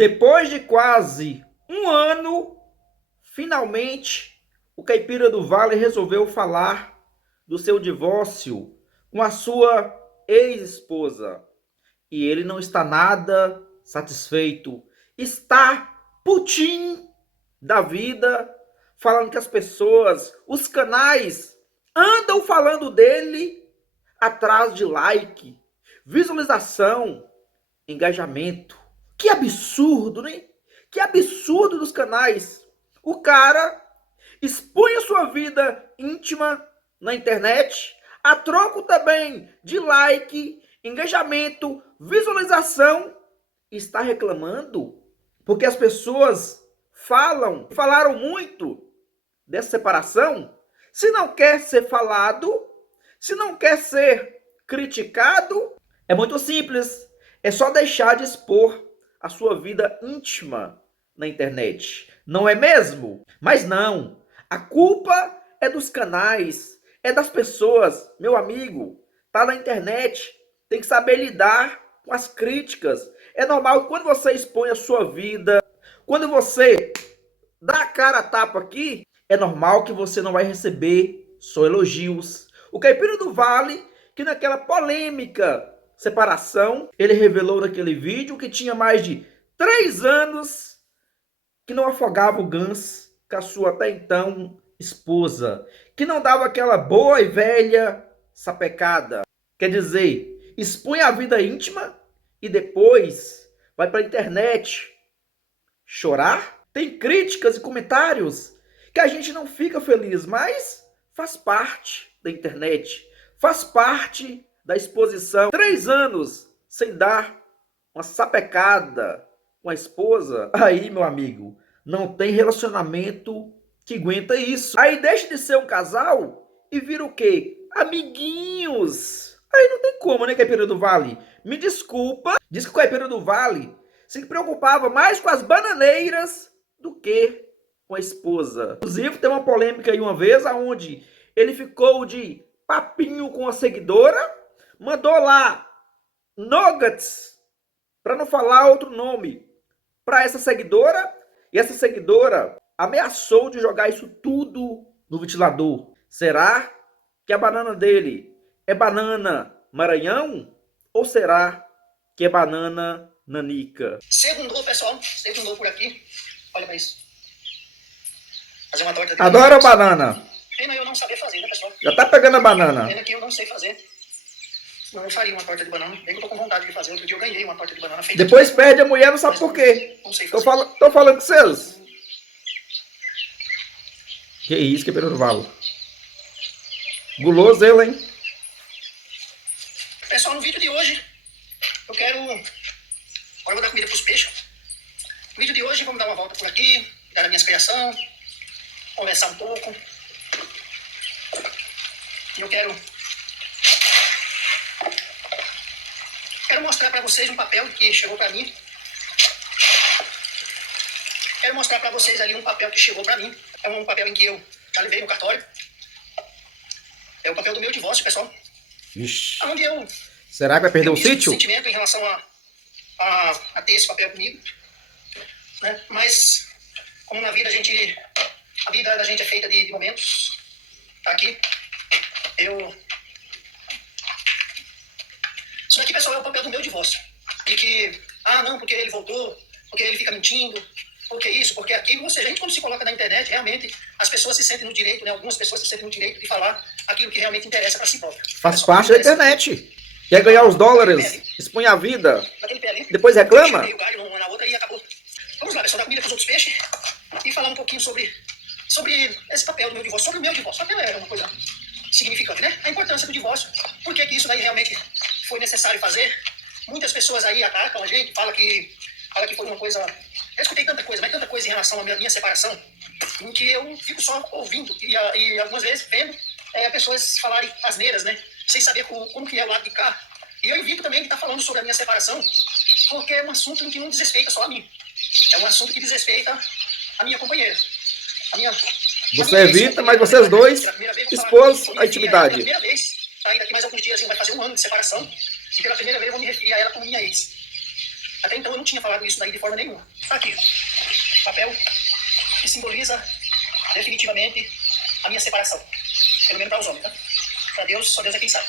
Depois de quase um ano, finalmente, o Caipira do Vale resolveu falar do seu divórcio com a sua ex-esposa. E ele não está nada satisfeito. Está putinho da vida, falando que as pessoas, os canais, andam falando dele atrás de like, visualização, engajamento. Que absurdo, né? Que absurdo dos canais. O cara expõe a sua vida íntima na internet, a troco também de like, engajamento, visualização, e está reclamando porque as pessoas falaram muito dessa separação. Se não quer ser falado, se não quer ser criticado, é muito simples. É só deixar de expor a sua vida íntima na internet. Não é mesmo? Mas não. A culpa é dos canais, é das pessoas. Meu amigo, tá na internet, tem que saber lidar com as críticas. É normal que quando você expõe a sua vida, quando você dá a cara a tapa aqui, é normal que você não vai receber só elogios. O Caipira do Vale, que naquela polêmica separação, ele revelou naquele vídeo que tinha mais de 3 anos que não afogava o Gans com a sua até então esposa, que não dava aquela boa e velha sapecada. Quer dizer, expõe a vida íntima e depois vai para a internet chorar? Tem críticas e comentários que a gente não fica feliz, mas faz parte da internet, faz parte da exposição. 3 anos sem dar uma sapecada com a esposa, aí, meu amigo, não tem relacionamento que aguenta isso. Aí deixa de ser um casal e vira o quê? Amiguinhos. Aí não tem como, né, Caipira do Vale? Me desculpa, diz que o Caipira do Vale se preocupava mais com as bananeiras do que com a esposa. Inclusive, tem uma polêmica aí uma vez, onde ele ficou de papinho com a seguidora, mandou lá nuggets, para não falar outro nome, para essa seguidora, e essa seguidora ameaçou de jogar isso tudo no ventilador. Será que a banana dele é banana Maranhão ou será que é banana nanica? Segundou, pessoal. Segundou por aqui. Olha pra isso. Fazer uma torta de Adoro banana. Pena eu não saber fazer, né, pessoal? Já tá pegando a banana. Pena que eu não sei fazer. Senão eu faria uma torta de banana. Bem que eu tô com vontade de fazer. Outro dia eu ganhei uma torta de banana feita. Depois perde a mulher, não sabe por quê. Não sei fazer. Tô falando com vocês. Que isso, que Pedro Valo. Guloso ele, hein? Pessoal, no vídeo de hoje, eu quero... Agora eu vou dar comida pros peixes. No vídeo de hoje, vamos dar uma volta por aqui, dar a minha criação, conversar um pouco. E eu quero mostrar para vocês um papel que chegou para mim. Quero mostrar para vocês ali um papel que chegou para mim. É um papel em que eu já levei no cartório. É o papel do meu divórcio, pessoal. Vixe. Onde eu... Será que vai perder o sítio? Sentimento em relação a ter esse papel comigo, né? Mas como na vida a vida da gente é feita de momentos. Tá aqui. Isso aqui, pessoal, é o papel do meu divórcio. E que, não, porque ele voltou, porque ele fica mentindo, porque isso, porque aquilo. Ou seja, a gente quando se coloca na internet, realmente, as pessoas se sentem no direito, né? Algumas pessoas se sentem no direito de falar aquilo que realmente interessa para si próprio. Faz parte da internet. Quer ganhar os dólares, expõe a vida, depois reclama. Na outra e acabou. Vamos lá, pessoal, dar comida para os outros peixes e falar um pouquinho sobre esse papel do meu divórcio, sobre o meu divórcio. Até é uma coisa significante, né? A importância do divórcio, por que isso daí realmente foi necessário fazer. Muitas pessoas aí atacam a gente, fala que foi uma coisa... Eu escutei tanta coisa, mas tanta coisa em relação à minha separação, em que eu fico só ouvindo e algumas vezes vendo pessoas falarem asneiras, né? Sem saber como que é o lado de cá. E eu evito também de estar falando sobre a minha separação, porque é um assunto em que não diz respeito só a mim. É um assunto que diz respeito a minha companheira. Você evita, mas vocês dois expôs a intimidade. Pela primeira vez, daqui mais alguns dias vai fazer 1 ano de separação, e pela primeira vez eu vou me referir a ela como minha ex. Até então eu não tinha falado isso daí de forma nenhuma. Tá aqui, papel que simboliza definitivamente a minha separação. Pelo menos para os homens, tá? Para Deus, só Deus é quem sabe.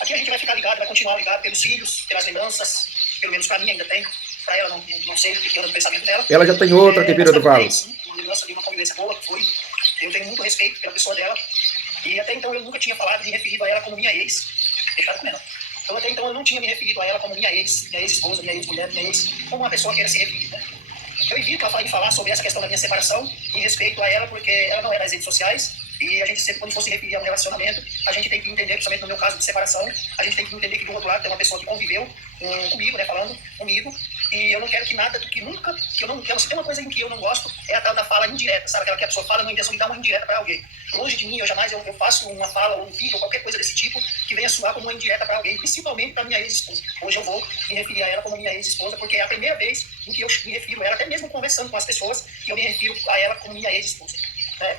Aqui a gente vai ficar ligado, vai continuar ligado pelos filhos, pelas lembranças, pelo menos para mim ainda tem. Para ela não sei o que anda no pensamento dela. Ela já tem outra caipira do Vale. Sim, uma lembrança de uma convivência boa que foi. Eu tenho muito respeito pela pessoa dela. E até então eu nunca tinha falado de me referido a ela como minha ex. Deixado com ela. Então até então eu não tinha me referido a ela como minha ex-esposa, minha ex-mulher, minha ex, como uma pessoa que era se referir, né? Eu evito em falar sobre essa questão da minha separação em respeito a ela, porque ela não é das redes sociais. E a gente sempre, quando for se referir a um relacionamento, a gente tem que entender, principalmente no meu caso de separação, a gente tem que entender que do outro lado tem uma pessoa que conviveu comigo, né, falando comigo, e eu não quero que nada, que nunca, que eu não quero, se tem uma coisa em que eu não gosto, é a tal da fala indireta, sabe? Aquela que a pessoa fala na intenção de dar uma indireta para alguém. Longe de mim, eu jamais eu faço uma fala ou um vídeo ou qualquer coisa desse tipo que venha soar como uma indireta para alguém, principalmente para minha ex-esposa. Hoje eu vou me referir a ela como minha ex-esposa, porque é a primeira vez em que eu me refiro a ela, até mesmo conversando com as pessoas, que eu me refiro a ela como minha ex-esposa.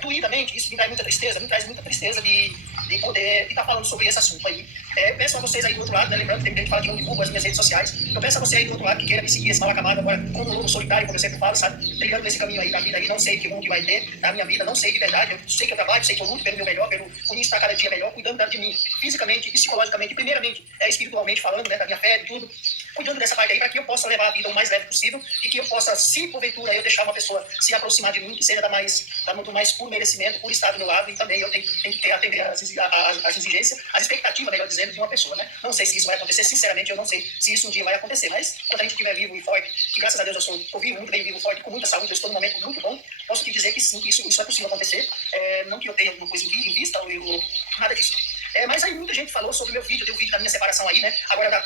Doidamente, isso me traz muita tristeza de poder estar falando sobre esse assunto aí. Peço a vocês aí do outro lado, né, lembrando que tem gente que fala que não divulga as minhas redes sociais, eu peço a você aí do outro lado que queira me seguir esse mal acabado agora como um lobo solitário, como eu sempre falo, sabe, trilhando nesse caminho aí da vida aí, não sei que rumo que vai ter da minha vida, não sei de verdade, eu sei que eu trabalho, sei que eu luto pelo meu melhor, por mim estar cada dia melhor, cuidando de mim, fisicamente, psicologicamente, primeiramente, espiritualmente falando, né, da minha fé, de tudo, cuidando dessa parte aí, para que eu possa levar a vida o mais leve possível e que eu possa, se porventura eu deixar uma pessoa se aproximar de mim, que seja da muito mais por merecimento, por estar do meu lado, e também eu tenho que atender as exigências, as expectativas, melhor dizendo, de uma pessoa, né? Não sei se isso vai acontecer, sinceramente, eu não sei se isso um dia vai acontecer, mas quando a gente estiver vivo e forte, que graças a Deus eu vivo muito bem, vivo forte, com muita saúde, eu estou num momento muito bom, posso te dizer que sim, que isso é possível acontecer, não que eu tenha alguma coisa em vista, ou nada disso. Mas aí muita gente falou sobre o meu vídeo, tem um vídeo da minha separação aí, né? Agora,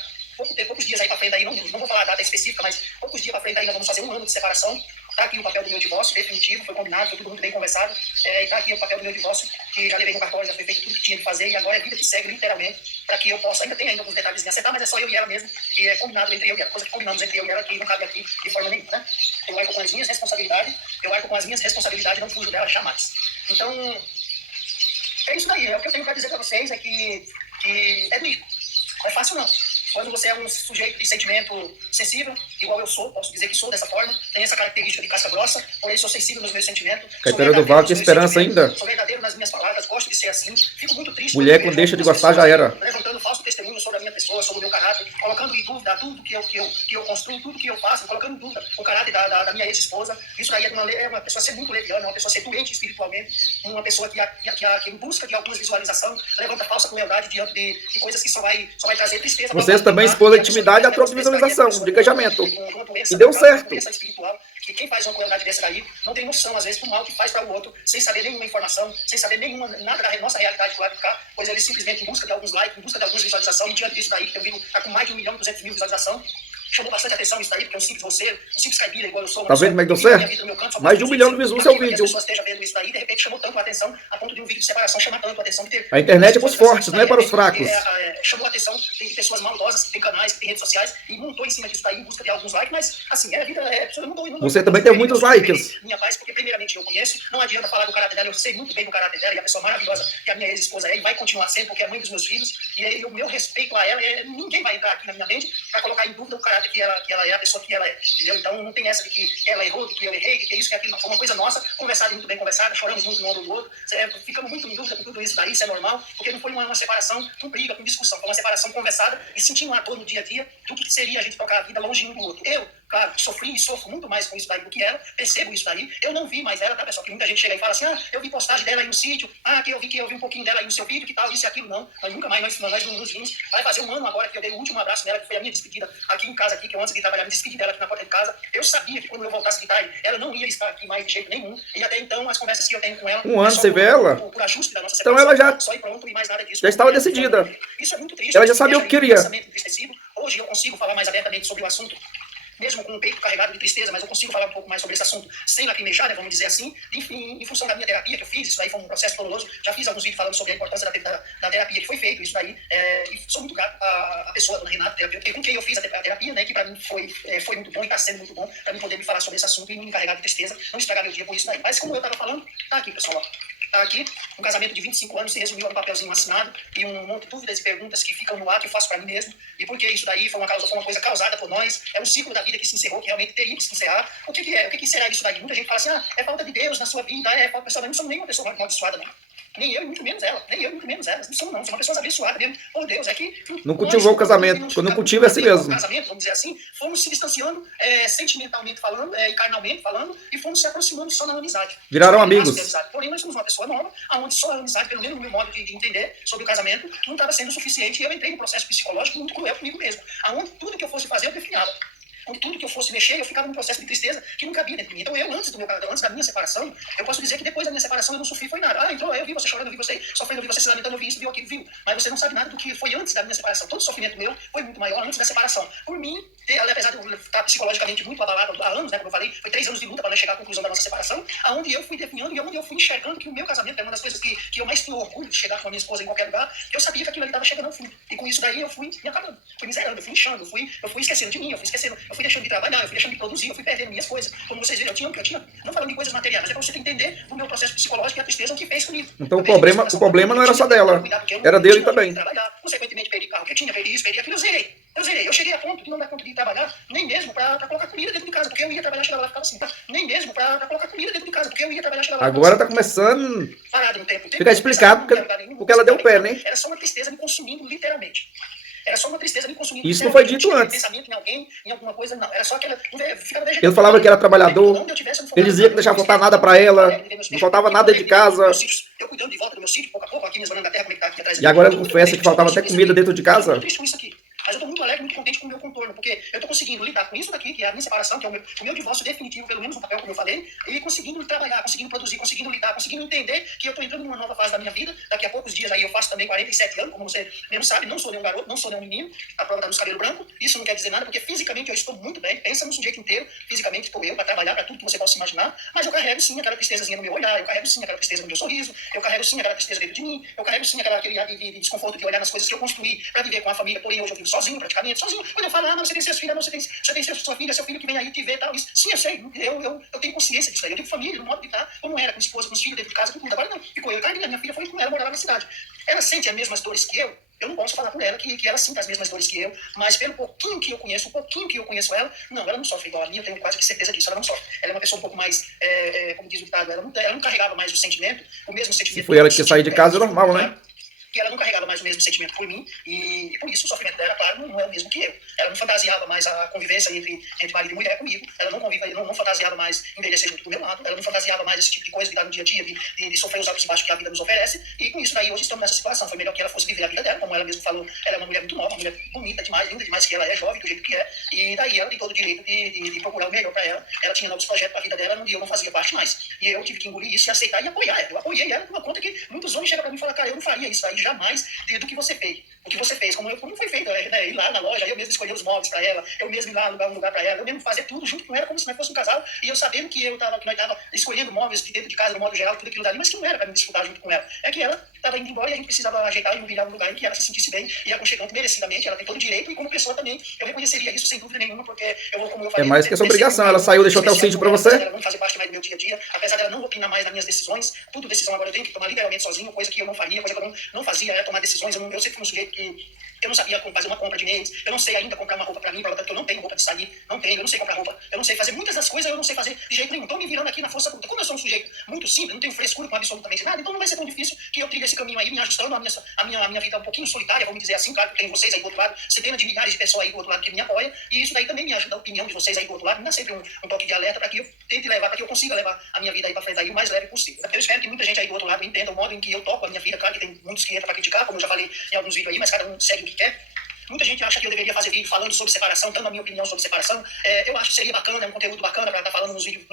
poucos dias aí pra frente aí, não vou falar a data específica, mas poucos dias pra frente aí nós vamos fazer 1 ano de separação. Tá aqui o papel do meu divórcio, definitivo, foi combinado, foi tudo muito bem conversado. E tá aqui o papel do meu divórcio, que já levei no cartório, já foi feito tudo que tinha de fazer, e agora é vida que segue, literalmente, para que eu possa, ainda tem ainda alguns detalhes de acertar, mas é só eu e ela mesmo, que é combinado entre eu e ela, coisa que combinamos entre eu e ela, que não cabe aqui de forma nenhuma, né? Eu arco com as minhas responsabilidades, não fujo dela jamais. Então, é isso daí, é o que eu tenho para dizer para vocês, é que é doído, não é fácil não. Quando você é um sujeito de sentimento sensível, igual eu sou, posso dizer que sou dessa forma, tenho essa característica de casca grossa, porém sou sensível nos meus sentimentos. Caipira do Vale, tem esperança ainda? Sou verdadeiro nas minhas palavras, gosto de ser assim, fico muito triste. Mulher quando deixa de gostar já era. Levantando falso testemunho sobre a minha pessoa, sobre o meu caráter, colocando em dúvida tudo que eu construo, tudo que eu faço, colocando em dúvida o caráter da minha ex-esposa. Isso aí é uma pessoa ser muito leviana, uma pessoa ser doente espiritualmente, uma pessoa que em busca de alguma visualização, levanta falsa crueldade diante de coisas que só vai trazer tristeza. Vocês também expôs a intimidade a troca de visualização, de engajamento. E deu certo. Que quem faz uma crueldade dessa daí não tem noção, às vezes, do mal que faz para o outro, sem saber nenhuma informação, sem saber nada da nossa realidade do lado de cá, pois ele simplesmente em busca de alguns likes, em busca de algumas visualizações, e diante disso daí, que eu vi, tá com mais de 1.200.000 visualizações, chamou bastante atenção isso daí, porque é um simples roceiro, um simples caipira, igual eu sou. Tá vendo como é que deu certo? Mais de 1 milhão de visualizações seu vídeo. As pessoas estejam vendo isso daí, de repente chamou tanto a atenção, a ponto de um vídeo de separação chamar tanto a atenção. A internet é para os fortes, não é para os fracos. Chamou a atenção de pessoas maldosas, que tem canais, que tem redes sociais, e montou em cima disso daí, em busca de alguns likes, mas assim, a vida não Você também tem muitos likes. Minha paz, porque primeiramente eu conheço, não adianta falar do caráter dela, eu sei muito bem do caráter dela, e a pessoa maravilhosa que a minha ex-esposa é, e vai continuar sendo, porque é mãe dos meus filhos, e aí o meu respeito a ela, ninguém vai entrar aqui na minha mente para colocar em dúvida o caráter que ela é, a pessoa que ela é, entendeu? Então não tem essa de que ela errou, de que eu errei, de que isso, que aquilo, foi uma coisa nossa, conversada, muito bem conversada, choramos muito um ombro do outro, ficamos muito em dúvida com tudo isso daí, isso é normal, porque não foi uma separação com briga, com discussão, foi uma separação conversada e sentindo a dor no dia a dia do que seria a gente tocar a vida longe um do outro. Eu, claro, sofri e sofro muito mais com isso daí do que ela, percebo isso daí, eu não vi mais ela, tá, pessoal? Que muita gente chega e fala assim, eu vi postagem dela aí no sítio, que eu vi um pouquinho dela aí no seu vídeo, que tal, isso e aquilo, não, nós nunca mais, nós não nos vimos, vai fazer 1 ano agora que eu dei o último abraço nela, que foi a minha despedida aqui em casa, aqui, que eu antes de trabalhar, me despedi dela aqui na porta de casa, eu sabia que quando eu voltasse de Itália, ela não ia estar aqui mais de jeito nenhum, e até então, as conversas que eu tenho com ela, 1 ano, você vê ela? Por ajuste da nossa então ela já, só e pronto, e mais nada disso, já estava decidida, isso é muito triste, ela já sabia o que queria. Hoje eu consigo falar mais abertamente sobre o assunto, mesmo com o peito carregado de tristeza, mas eu consigo falar um pouco mais sobre esse assunto sem lacrimejar, né, vamos dizer assim, enfim, em função da minha terapia que eu fiz, isso aí foi um processo doloroso, já fiz alguns vídeos falando sobre a importância da terapia que foi feito, isso daí, e sou muito grato à pessoa, a dona Renata, terapeuta, com quem eu fiz a terapia, né, que para mim foi muito bom e está sendo muito bom, para mim poder me falar sobre esse assunto e não me encarregar de tristeza, não estragar meu dia por isso daí. Mas como eu estava falando, tá aqui, pessoal, ó. aqui, um casamento de 25 anos se resumiu a um papelzinho assinado e um monte de dúvidas e perguntas que ficam no ar que eu faço para mim mesmo. E por que isso daí foi uma coisa causada por nós? É um ciclo da vida que se encerrou, que realmente teria que se encerrar. O que é? O que será isso daí? Muita gente fala assim, é falta de Deus na sua vida, falta pessoa, não somos nenhuma pessoa amaldiçoada, não. Nem eu, muito menos ela. Nem eu, muito menos ela. Não somos uma pessoa abençoada mesmo. Por Deus, é que... Não cultivou o casamento. Quando não cultiva é assim mesmo. Casamento, vamos dizer assim, fomos se distanciando sentimentalmente falando, e carnalmente falando, e fomos se aproximando só na amizade. Viraram amigos. Porém, nós somos uma pessoa nova, onde só a amizade, pelo menos no meu modo de entender sobre o casamento, não estava sendo suficiente, e eu entrei num processo psicológico muito cruel comigo mesmo, aonde tudo que eu fosse fazer, eu definhava. Com tudo que eu fosse mexer, eu ficava num processo de tristeza que não cabia dentro de mim. Então eu, antes da minha separação, eu posso dizer que depois da minha separação eu não sofri, foi nada. Entrou, eu vi você chorando, eu vi você sofrendo, eu vi você se lamentando, eu vi isso, viu aquilo, viu. Mas você não sabe nada do que foi antes da minha separação. Todo o sofrimento meu foi muito maior antes da separação. Por mim, apesar de eu estar psicologicamente muito abalado há anos, né, como eu falei, foi 3 anos de luta para chegar à conclusão da nossa separação, aonde eu fui definhando e onde eu fui enxergando que o meu casamento é uma das coisas que eu mais tenho orgulho de chegar com a minha esposa em qualquer lugar, eu sabia que aquilo ali estava chegando ao fim. E com isso daí eu fui me acabando, fui miserando, eu fui inchando, eu fui esquecendo de mim, eu fui deixando de trabalhar, eu fui deixando de produzir, eu fui perdendo minhas coisas. Como vocês viram, eu tinha, não falando de coisas materiais, mas é para você entender o meu processo psicológico e a tristeza que fez comigo. Então o problema não era só dela, era dele também. Consequentemente, perdi carro que eu tinha, perdi isso, perdi aquilo, eu zerei. Eu cheguei a ponto de não dar conta de trabalhar, nem mesmo para colocar comida dentro de casa, porque eu ia trabalhar, chegava lá e ficava assim. Nem mesmo para colocar comida dentro de casa, porque eu ia trabalhar, chegava lá. Agora tá começando. Parado no tempo. Fica explicado porque ela deu pé, né? Era só uma tristeza me consumindo, literalmente. Era só uma tristeza me consumindo. Isso não foi dito antes. Pensamento em alguém, em alguma coisa, não. Era só aquela. Ele falava que era trabalhador. Ele dizia que não deixava faltar nada para ela. Não faltava nada de casa. Eu cuidando de volta do meu sítio, pouco a pouco, aqui mesmo na terra, como é que tá aqui atrás. E agora ele confessa que faltava até comida dentro de casa. Mas eu tô muito alegre, muito contente com o meu contorno, porque eu tô conseguindo lidar com isso daqui, que é a minha separação, que é o meu divórcio definitivo, pelo menos no papel, como eu falei, e conseguindo trabalhar, conseguindo produzir, conseguindo lidar, conseguindo entender que eu tô entrando numa nova fase da minha vida. Daqui a poucos dias aí eu faço também 47 anos, como você mesmo sabe, não sou nenhum garoto, não sou nenhum menino, a prova tá nos cabelos brancos. Isso não quer dizer nada, porque fisicamente eu estou muito bem, pensa no sujeito inteiro, fisicamente estou eu para trabalhar, para tudo que você possa imaginar, mas eu carrego sim aquela tristezazinha no meu olhar, eu carrego sim aquela tristeza no meu sorriso, eu carrego sim aquela tristeza dentro de mim, eu carrego sim aquele ar de desconforto de olhar nas coisas que eu construí para viver com a família, porém hoje eu vivo sozinho, praticamente sozinho. Quando eu falo, não, você tem seus filhos, não, você tem sua filha, seu filho que vem aí te ver e tal, isso. Sim, eu sei, eu tenho consciência disso aí, eu tenho família, no modo de estar, como era, com esposa, com os filhos dentro de casa, com tudo. Agora não, ficou eu e a minha filha foi com ela, morava na cidade. Ela sente as mesmas dores que eu não posso falar por ela que ela sinta as mesmas dores que eu, mas pelo pouquinho que eu conheço ela, não, ela não sofre igual a mim, eu tenho quase que certeza disso, ela não sofre. Ela é uma pessoa um pouco mais, como diz o ditado, ela não carregava mais o sentimento, o mesmo sentimento. Se foi ela que saiu de casa, é normal, né? Que ela não carregava mais o mesmo sentimento por mim, e por isso o sofrimento dela, claro, não é o mesmo que eu. Ela não fantasiava mais a convivência entre marido e mulher comigo, ela não fantasiava mais envelhecer junto do meu lado, ela não fantasiava mais esse tipo de coisa de estar no dia a dia, de sofrer os altos e baixos que a vida nos oferece, e com isso daí hoje estamos nessa situação. Foi melhor que ela fosse viver a vida dela, como ela mesma falou, ela é uma mulher muito nova, uma mulher bonita demais, linda demais, que ela é jovem do jeito que é, e daí ela tem todo o direito de procurar o melhor para ela. Ela tinha novos projetos para a vida dela, onde eu não fazia parte mais, e eu tive que engolir isso e aceitar e apoiar ela. Eu apoiei ela por uma conta que muitos homens chegam para mim e falam, cara, eu não faria isso aí jamais, do que você fez. O que você fez, como foi feito, né? Ir lá na loja, eu mesmo escolher os móveis para ela, eu mesmo ir lá alugar um lugar para ela, eu mesmo fazer tudo junto com ela, como se nós fosse um casal, e eu sabendo que nós estávamos escolhendo móveis de dentro de casa, no modo geral, tudo aquilo dali, mas que não era para me disputar junto com ela. É que ela estava indo embora e a gente precisava ajeitar e mobiliar um lugar em que ela se sentisse bem e aconchegante, merecidamente, ela tem todo o direito, e como pessoa também, eu reconheceria isso sem dúvida nenhuma, porque como eu falei... É mais que essa obrigação, ela saiu, deixou até o sítio para você. Ela não fazia parte mais do meu dia a dia, apesar dela não opinar mais nas minhas decisões, tudo decisão agora eu tenho que tomar literalmente sozinho, coisa que eu não faria, coisa que eu não fazia, tomar decisões, eu sempre fui um sujeito que eu não sabia fazer uma compra de mês, eu não sei ainda comprar uma roupa pra mim, porque eu não tenho roupa de sair, eu não sei comprar roupa, eu não sei fazer muitas das coisas, eu não sei fazer de jeito nenhum. Então me virando aqui na força bruta. Como eu sou um sujeito muito simples, não tenho frescura com absolutamente nada, então não vai ser tão difícil que eu trilhe esse caminho aí, me ajustando a minha vida um pouquinho solitária, vamos dizer assim, claro que tem vocês aí do outro lado, centenas de milhares de pessoas aí do outro lado que me apoiam, e isso daí também me ajuda, a opinião de vocês aí do outro lado, me dá sempre um toque de alerta para que eu tente levar, para que eu consiga levar a minha vida aí pra frente aí o mais leve possível. Eu espero que muita gente aí do outro lado entenda o modo em que eu toco a minha vida, claro que tem muitos que entram para criticar, como eu já falei em alguns vídeos aí, mas cada um segue o que quer. Muita gente acha que eu deveria fazer vídeo falando sobre separação, dando a minha opinião sobre separação. Eu acho que seria bacana, é um conteúdo bacana para estar falando nos vídeos.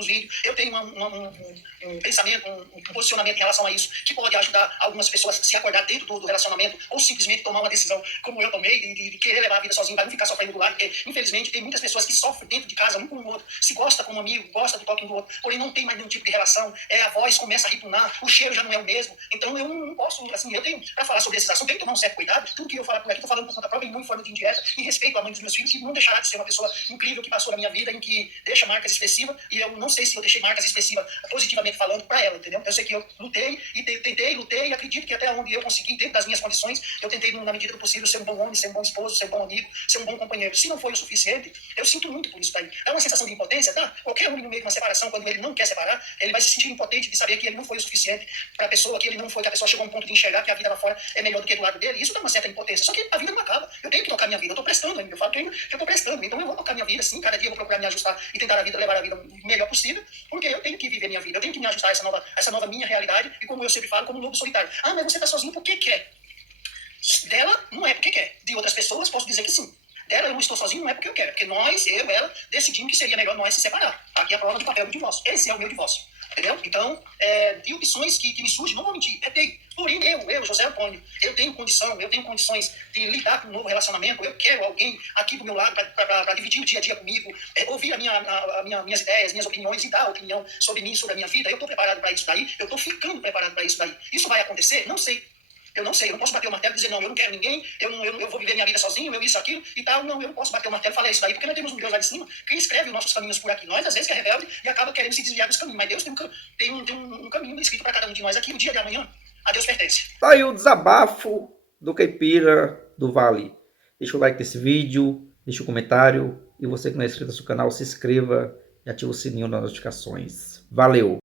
Eu tenho um pensamento, um posicionamento em relação a isso, que pode ajudar algumas pessoas a se acordar dentro do relacionamento, ou simplesmente tomar uma decisão como eu tomei, de querer levar a vida sozinho, para não ficar sofrendo do lado, porque infelizmente tem muitas pessoas que sofrem dentro de casa, um com o outro, se gosta como amigo, gosta do toque um do outro, porém não tem mais nenhum tipo de relação, a voz começa a ripnar, o cheiro já não é o mesmo. Então eu não posso, assim, eu tenho, para falar sobre esses assuntos, tenho que tomar um certo cuidado. Tudo que eu falar por aqui, estou falando por conta própria, não em forma de indireta, em respeito à mãe dos meus filhos, que não deixará de ser uma pessoa incrível que passou na minha vida, em que deixa marcas expressivas, e eu não sei se eu deixei marcas expressivas positivamente falando para ela, entendeu? Eu sei que eu lutei e tentei, lutei, e acredito que até onde eu consegui, dentro das minhas condições, eu tentei, na medida do possível, ser um bom homem, ser um bom esposo, ser um bom amigo, ser um bom companheiro. Se não foi o suficiente, eu sinto muito por isso daí. É uma sensação de impotência, tá? Qualquer homem no meio de uma separação, quando ele não quer separar, ele vai se sentir impotente de saber que ele não foi o suficiente para a pessoa, que ele não foi, que a pessoa chegou a um ponto de enxergar que a vida lá fora é melhor do que do lado dele. Isso dá uma certa impotência. Só que a vida não acaba. Eu tenho que tocar minha vida. Eu tô prestando ainda. Eu falo que eu tô prestando. Então eu vou tocar minha vida, sim. Cada dia eu vou procurar me ajustar e tentar levar a vida o melhor possível, porque eu tenho que viver minha vida. Eu tenho que me ajustar a essa nova minha realidade. E como eu sempre falo, como um lobo solitário. Ah, mas você tá sozinho porque quer. Dela não é porque quer. De outras pessoas, posso dizer que sim. Dela eu não estou sozinho, não é porque eu quero. Porque nós, eu, ela, decidimos que seria melhor nós se separar. Aqui é a prova do papel do divórcio. Esse é o meu divórcio. Entendeu? Então, de opções que me surgem, não vou mentir, tem. Porém, eu, José Antônio, eu tenho condições de lidar com um novo relacionamento. Eu quero alguém aqui do meu lado para dividir o dia a dia comigo, ouvir minhas ideias, minhas opiniões e dar opinião sobre mim, sobre a minha vida. Eu estou preparado para isso daí, eu estou ficando preparado para isso daí. Isso vai acontecer? Não sei. Eu não sei, eu não posso bater o martelo e dizer, não, eu não quero ninguém, eu vou viver minha vida sozinho, eu isso, aquilo e tal. Não, eu não posso bater o martelo e falar isso daí, porque nós temos um Deus lá de cima que escreve os nossos caminhos por aqui. Nós, às vezes, que é rebelde e acaba querendo se desviar dos caminhos. Mas Deus tem um caminho escrito para cada um de nós aqui. O dia de amanhã, a Deus pertence. Tá aí o desabafo do caipira do Vale. Deixa o like nesse vídeo, deixa o comentário. E você que não é inscrito no nosso canal, se inscreva e ative o sininho das notificações. Valeu!